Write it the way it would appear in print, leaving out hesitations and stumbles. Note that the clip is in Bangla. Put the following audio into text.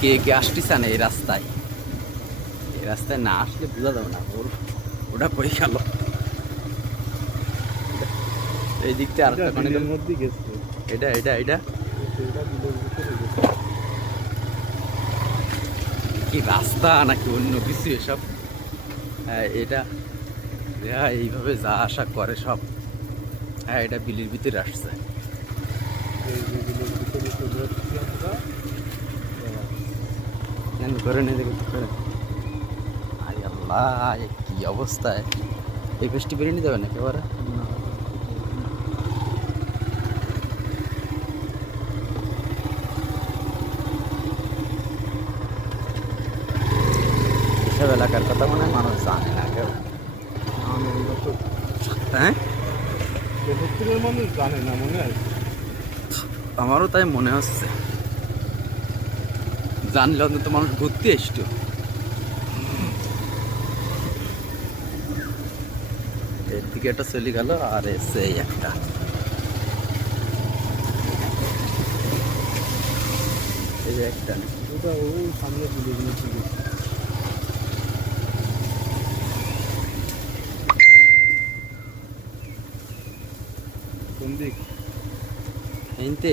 কে কে আসতেছে না এই রাস্তায়, এই রাস্তায় না আসলে বোঝা যাবে না ওটা কই গেল। এই দিকটা আর একটা বিলের মধ্যে গেছে। এটা এটা এটা এটা বিলের ভিতরে গেছে। কি রাস্তা নাকি অন্য কিছু এসব? হ্যাঁ এটা, হ্যাঁ এইভাবে যা আশা করে সব। হ্যাঁ এটা বিলের ভিতরে আসছে। এই যে বিলের ভিতরে চলে যাচ্ছি আমরা। করে নিয়ে দেখে করে। আরে আল্লাহ, এ কি অবস্থায়! এই ফেস্টি বেরিয়ে নিতে হবে না একেবারে। এসব এলাকার কথা মনে হয় মানুষ জানে না কেউ। হ্যাঁ তেহত্তরের মানুষ জানে না মনে হয়। আমারও তাই মনে হচ্ছে, জানলে অন্তত মানুষ ঘুরতে আসতো। এর দিকে একটা চলে গেল আর এসে এই একটা। এই যে একটা ওটা ওই সামনে বিলের মধ্যে গেছে। কোন দিক? এইতে